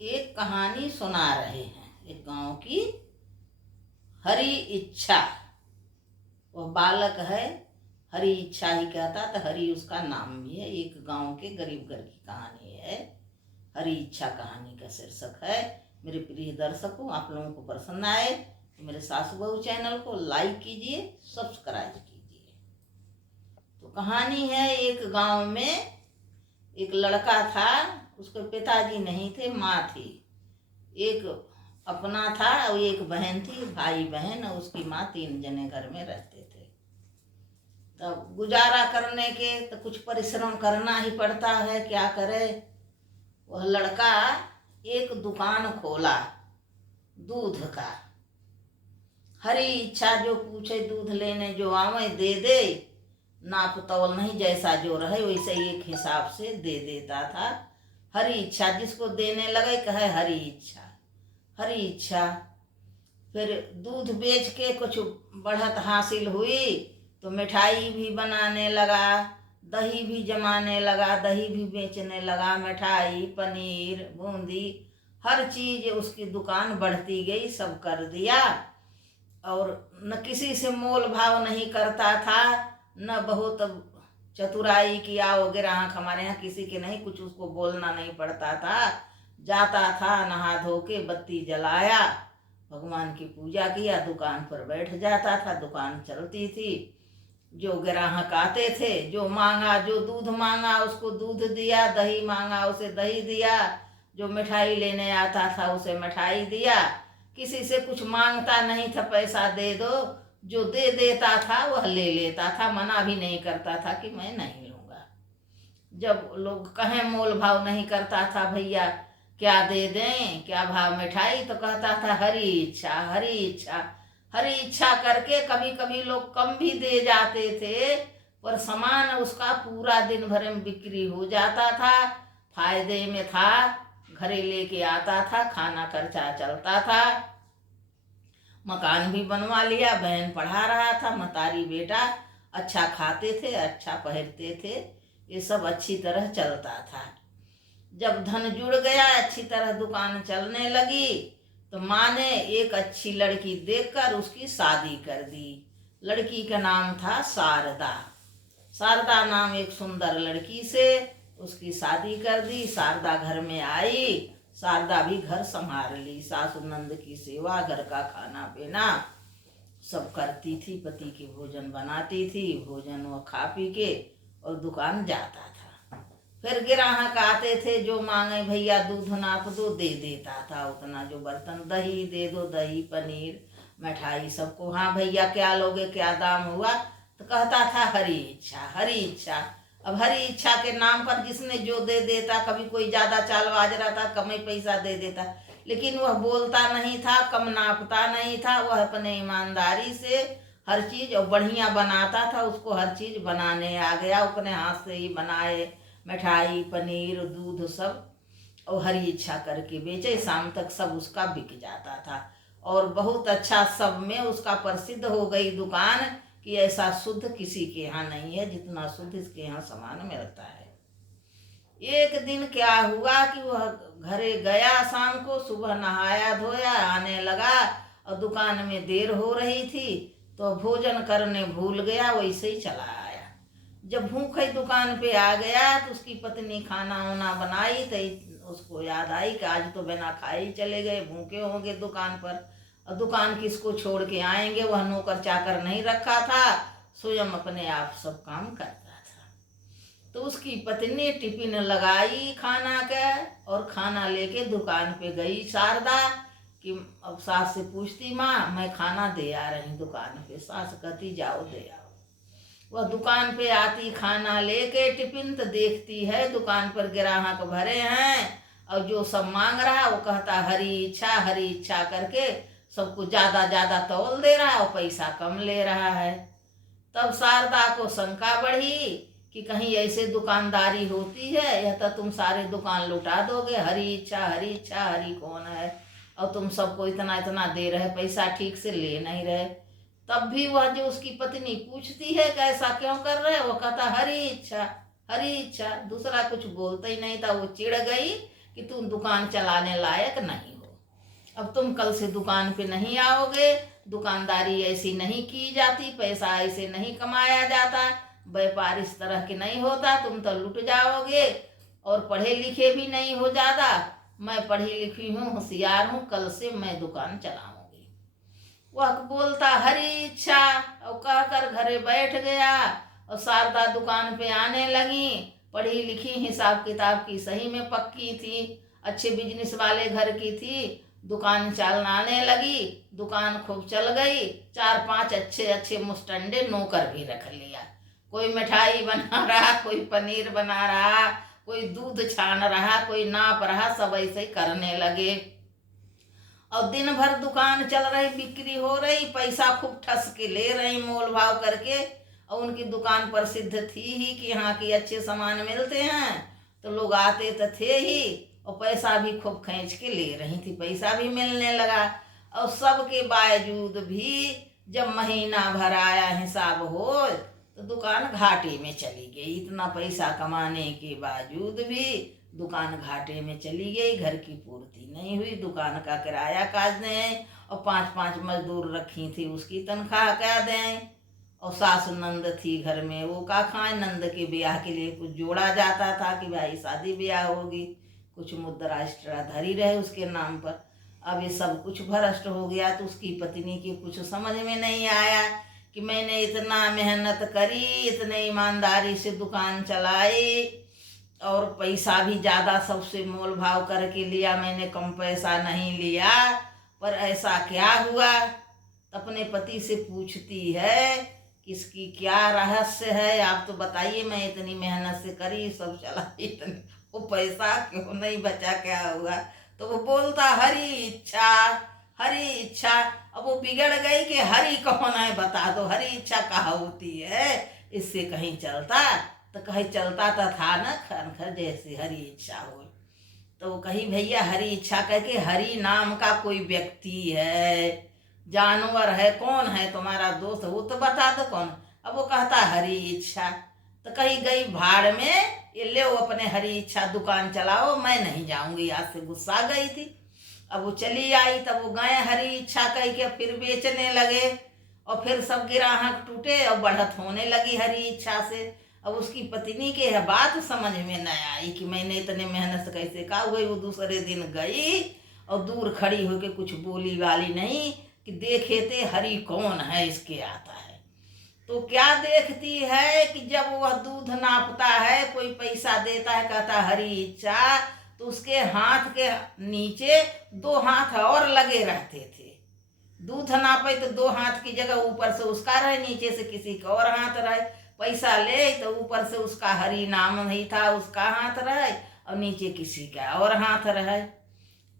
एक कहानी सुना रहे हैं एक गांव की। हरी इच्छा, वह बालक है, हरी इच्छा ही कहता, तो हरी उसका नाम भी है। एक गांव के गरीब घर की कहानी है, हरी इच्छा कहानी का शीर्षक है। मेरे प्रिय दर्शकों, आप लोगों को पसंद आए तो मेरे सासू बहू चैनल को लाइक कीजिए, सब्सक्राइब कीजिए। तो कहानी है, एक गांव में एक लड़का था, उसके पिताजी नहीं थे, माँ थी। एक अपना था और एक बहन थी, भाई बहन, और उसकी माँ, 3 जने घर में रहते थे। तब गुजारा करने के तो कुछ परिश्रम करना ही पड़ता है, क्या करे। वह लड़का एक दुकान खोला दूध का। हरी इच्छा, जो पूछे दूध लेने जो आवे दे दे, नाप तौल नहीं, जैसा जो रहे वैसे एक हिसाब से दे देता था। हरी इच्छा, जिसको देने लगे कहे हरी इच्छा, हरी इच्छा। फिर दूध बेच के कुछ बढ़त हासिल हुई तो मिठाई भी बनाने लगा, दही भी जमाने लगा, दही भी बेचने लगा, मिठाई, पनीर, बूंदी, हर चीज उसकी दुकान बढ़ती गई, सब कर दिया। और न किसी से मोल भाव नहीं करता था, न बहुत चतुराई किया वगैरह। हमारे यहाँ किसी के नहीं, कुछ उसको बोलना नहीं पड़ता था। जाता था, नहा धो के बत्ती जलाया, भगवान की पूजा किया, दुकान पर बैठ जाता था, दुकान चलती थी। जो ग्राहक आते थे, जो मांगा, जो दूध मांगा उसको दूध दिया, दही मांगा उसे दही दिया, जो मिठाई लेने आता था उसे मिठाई दिया। किसी से कुछ मांगता नहीं था, पैसा दे दो, जो दे देता था वह ले लेता था, मना भी नहीं करता था कि मैं नहीं लूँगा। जब लोग कहें, मोल भाव नहीं करता था, भैया क्या दे दें, क्या भाव मिठाई, तो कहता था हरी इच्छा, हरी इच्छा। हरी इच्छा करके कभी कभी लोग कम भी दे जाते थे, पर सामान उसका पूरा दिन भर में बिक्री हो जाता था, फायदे में था, घरे लेके आता था, खाना खर्चा चलता था। मकान भी बनवा लिया, बहन पढ़ा रहा था, मतारी बेटा अच्छा खाते थे, अच्छा पहनते थे, ये सब अच्छी तरह चलता था। जब धन जुड़ गया, अच्छी तरह दुकान चलने लगी, तो माँ ने एक अच्छी लड़की देखकर उसकी शादी कर दी। लड़की का नाम था शारदा। शारदा नाम एक सुंदर लड़की से उसकी शादी कर दी। शारदा घर में आई, शारदा भी घर संभाल ली, सासु नंद की सेवा, घर का खाना पीना सब करती थी, पति के भोजन बनाती थी, भोजन वो खा पी के और दुकान जाता था। फिर ग्राहक आते थे, जो मांगे भैया दूध नाप दो, दे देता था उतना, जो बर्तन, दही दे दो, दही, पनीर, मिठाई सबको। हाँ भैया क्या लोगे, क्या दाम हुआ, तो कहता था हरी इच्छा, हरी इच्छा। अब हरी इच्छा के नाम पर जिसने जो दे देता, कभी कोई ज्यादा चालबाज रहता, कम ही पैसा दे देता, लेकिन वह बोलता नहीं था, कम नापता नहीं था, वह अपने ईमानदारी से हर चीज और बढ़िया बनाता था। उसको हर चीज बनाने आ गया, अपने हाथ से ही बनाए, मिठाई, पनीर, दूध सब, और हरी इच्छा करके बेचे। शाम तक सब उसका बिक जाता था और बहुत अच्छा, सब में उसका प्रसिद्ध हो गई दुकान कि ऐसा शुद्ध किसी के यहाँ नहीं है जितना शुद्ध इसके यहाँ सामान मिलता है। एक दिन क्या हुआ कि वह घरे गया शाम को, सुबह नहाया धोया, आने लगा और दुकान में देर हो रही थी, तो भोजन करने भूल गया, वैसे ही चला आया। जब भूखे दुकान पे आ गया तो उसकी पत्नी खाना वाना बनाई, तो उसको याद आई कि आज तो बिना खाए ही चले गए, भूखे होंगे दुकान पर, और दुकान किसको छोड़ के आएंगे। वह नौकर चाकर नहीं रखा था, स्वयं अपने आप सब काम करता था। तो उसकी पत्नी टिफिन लगाई खाना का और खाना लेके दुकान पे गई शारदा कि अब सास से पूछती, माँ मैं खाना दे आ रही दुकान पे। सास कहती जाओ दे आओ। वह दुकान पे आती खाना लेके, टिफिन तो देखती है दुकान पर ग्राहक भरे हैं और जो सब मांग रहा वो कहता हरी इच्छा, हरी इच्छा करके सबको ज्यादा ज्यादा तौल दे रहा है और पैसा कम ले रहा है। तब शारदा को शंका बढ़ी कि कहीं ऐसे दुकानदारी होती है, या तो तुम सारे दुकान लुटा दोगे, हरी इच्छा, हरी इच्छा, हरी कौन है, और तुम सबको इतना इतना दे रहे, पैसा ठीक से ले नहीं रहे। तब भी वह जो उसकी पत्नी पूछती है कि ऐसा क्यों कर रहे, वो कहता हरी इच्छा, हरी इच्छा, दूसरा कुछ बोलता ही नहीं था। वो चिढ़ गई कि तुम दुकान चलाने लायक नहीं हो, अब तुम कल से दुकान पे नहीं आओगे, दुकानदारी ऐसी नहीं की जाती, पैसा ऐसे नहीं कमाया जाता, व्यापार इस तरह के नहीं होता, तुम तो लुट जाओगे और पढ़े लिखे भी नहीं हो ज़्यादा, मैं पढ़ी लिखी हूँ, होशियार हूँ, कल से मैं दुकान चलाऊंगी। वह बोलता हरी इच्छा और कहकर घरे बैठ गया। और शारदा दुकान पे आने लगी, पढ़ी लिखी, हिसाब किताब की सही में पक्की थी, अच्छे बिजनेस वाले घर की थी, दुकान चलाने लगी, दुकान खूब चल गई, 4-5 अच्छे अच्छे मुस्टंडे नौकर भी रख लिया, कोई मिठाई बना रहा, कोई पनीर बना रहा, कोई दूध छान रहा, कोई नाप रहा, सब ऐसे ही करने लगे। और दिन भर दुकान चल रही, बिक्री हो रही, पैसा खूब ठस के ले रही मोल भाव करके। और उनकी दुकान प्रसिद्ध थी ही कि यहाँ की अच्छे सामान मिलते हैं, तो लोग आते तो थे ही, और पैसा भी खूब खींच के ले रही थी, पैसा भी मिलने लगा। और सबके बावजूद भी जब महीना भर आया, हिसाब हो, तो दुकान घाटे में चली गई। इतना पैसा कमाने के बावजूद भी दुकान घाटे में चली गई, घर की पूर्ति नहीं हुई, दुकान का किराया क्या दें, और 5-5 मजदूर रखी थी, उसकी तनख्वाह क्या दें, और सासु नंद थी घर में, वो का खाए, नंद के ब्याह के लिए कुछ जोड़ा जाता था कि भाई शादी ब्याह होगी, कुछ मुद्रा एक्स्ट्रा धरी रहे उसके नाम पर। अब ये सब कुछ भ्रष्ट हो गया, तो उसकी पत्नी की कुछ समझ में नहीं आया कि मैंने इतना मेहनत करी, इतने ईमानदारी से दुकान चलाई, और पैसा भी ज़्यादा सबसे मोल भाव करके लिया, मैंने कम पैसा नहीं लिया, पर ऐसा क्या हुआ। अपने पति से पूछती है कि इसकी क्या रहस्य है, आप तो बताइए, मैं इतनी मेहनत से करी, सब चला, इतनी वो पैसा क्यों नहीं बचा, क्या हुआ। तो वो बोलता हरी इच्छा, हरी इच्छा। अब वो बिगड़ गई कि हरी कौन है, बता दो, हरी इच्छा कहाँ होती है, इससे कहीं चलता, तो कहीं चलता तो था ना, खर जैसे हरी इच्छा हो। तो कही भैया हरी इच्छा कह के, हरी नाम का कोई व्यक्ति है, जानवर है, कौन है तुम्हारा दोस्त, वो तो बता दो कौन। अब वो कहता हरी इच्छा। तो कहीं गई भाड़ में, ये ले अपने हरी इच्छा दुकान चलाओ, मैं नहीं जाऊंगी, आज से गुस्सा गई थी। अब वो चली आई, तब वो गए हरी इच्छा कह के, फिर बेचने लगे, और फिर सब ग्राहक टूटे, और बढ़त होने लगी हरी इच्छा से। अब उसकी पत्नी के बात समझ में न आई कि मैंने इतने मेहनत से कैसे का हुई। वो दूसरे दिन गई और दूर खड़ी होके कुछ बोली वाली नहीं कि देखे थे हरी कौन है, इसके आता है। तो क्या देखती है कि जब वह दूध नापता है, कोई पैसा देता है, कहता हरी इच्छा, तो उसके हाथ के नीचे 2 हाथ और लगे रहते थे। दूध नापे तो 2 हाथ की जगह ऊपर से उसका रहे, नीचे से किसी का और हाथ रहे। पैसा ले तो ऊपर से उसका हरी नाम नहीं था, उसका हाथ रहे, और नीचे किसी का और हाथ रहे।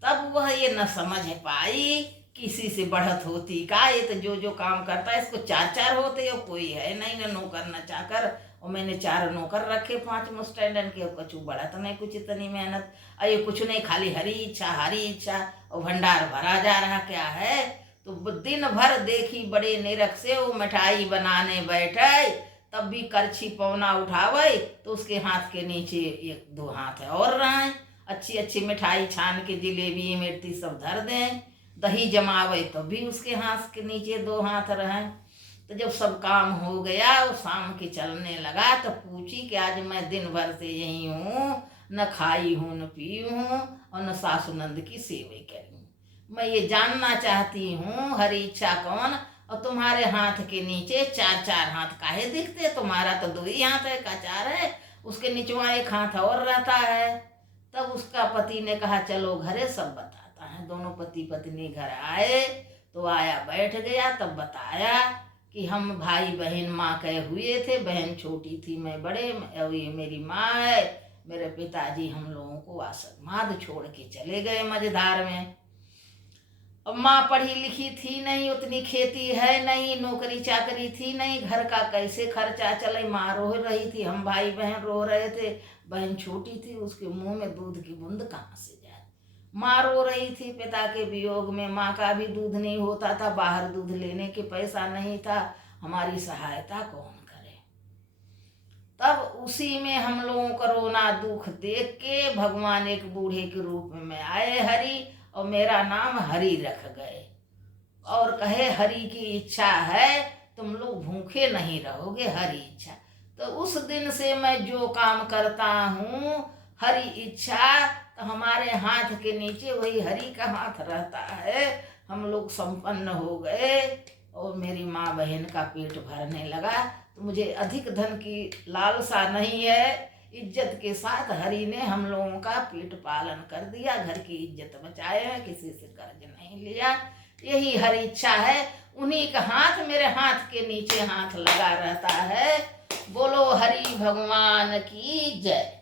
तब वह ये न समझ पाई किसी से बढ़त होती का, ये तो जो जो काम करता है इसको 4-4 होते, और कोई है नहीं, न नौकर न चाकर। और मैंने 4 नौकर रखे, 5 मुस्टैंडन के, कुछ बढ़त नहीं, कुछ इतनी मेहनत, ये कुछ नहीं, खाली हरी इच्छा, हरी इच्छा, और भंडार भरा जा रहा, क्या है। तो दिन भर देखी बड़े निरख से वो मिठाई बनाने बैठे, तब भी करछी पौना उठावे तो उसके हाथ के नीचे 1-2 हाथ है और रहे। अच्छी अच्छी मिठाई छान के, जिलेबी मिर्ची सब धर दें, दही जमावे तो भी उसके हाथ के नीचे 2 हाथ रहे। तो जब सब काम हो गया और शाम के चलने लगा, तो पूछी कि आज मैं दिन भर से यही हूँ, न खाई हूँ, न पी हूँ, और न सासु नंद की सेवा करी हूँ। मैं ये जानना चाहती हूँ हरी इच्छा कौन, और तुम्हारे हाथ के नीचे 4-4 हाथ काहे दिखते, तुम्हारा तो 2 ही हाथ है का 4 है, उसके नीचवा 1 हाथ और रहता है। तब उसका पति ने कहा चलो घरे सब बताता है। दोनों पति पत्नी घर आए, तो आया बैठ गया, तब बताया कि हम भाई बहन माँ कहे हुए थे, बहन छोटी थी, मैं बड़े, और ये मेरी माँ है, मेरे पिताजी हम लोगों को आसमाद छोड़ के चले गए मझधार में। अब माँ पढ़ी लिखी थी नहीं, उतनी खेती है नहीं, नौकरी चाकरी थी नहीं, घर का कैसे खर्चा चले। माँ रो रही थी, हम भाई बहन रो रहे थे, बहन छोटी थी, उसके मुंह में दूध की बूंद कहाँ से जाए। माँ रो रही थी पिता के वियोग में, माँ का भी दूध नहीं होता था, बाहर दूध लेने के पैसा नहीं था, हमारी सहायता कौन करे। तब उसी में हम लोगों कोरोना दुख देख के भगवान एक बूढ़े के रूप में आए हरि, और मेरा नाम हरि रख गए और कहे हरि की इच्छा है तुम लोग भूखे नहीं रहोगे, हरि इच्छा। तो उस दिन से मैं जो काम करता हूँ हरि इच्छा, तो हमारे हाथ के नीचे वही हरि का हाथ रहता है। हम लोग संपन्न हो गए और मेरी माँ बहन का पेट भरने लगा। तो मुझे अधिक धन की लालसा नहीं है, इज्जत के साथ हरि ने हम लोगों का पेट पालन कर दिया, घर की इज्जत बचाए हैं, किसी से कर्ज नहीं लिया। यही हरि इच्छा है, उन्हीं का हाथ मेरे हाथ के नीचे हाथ लगा रहता है। बोलो हरि भगवान की जय।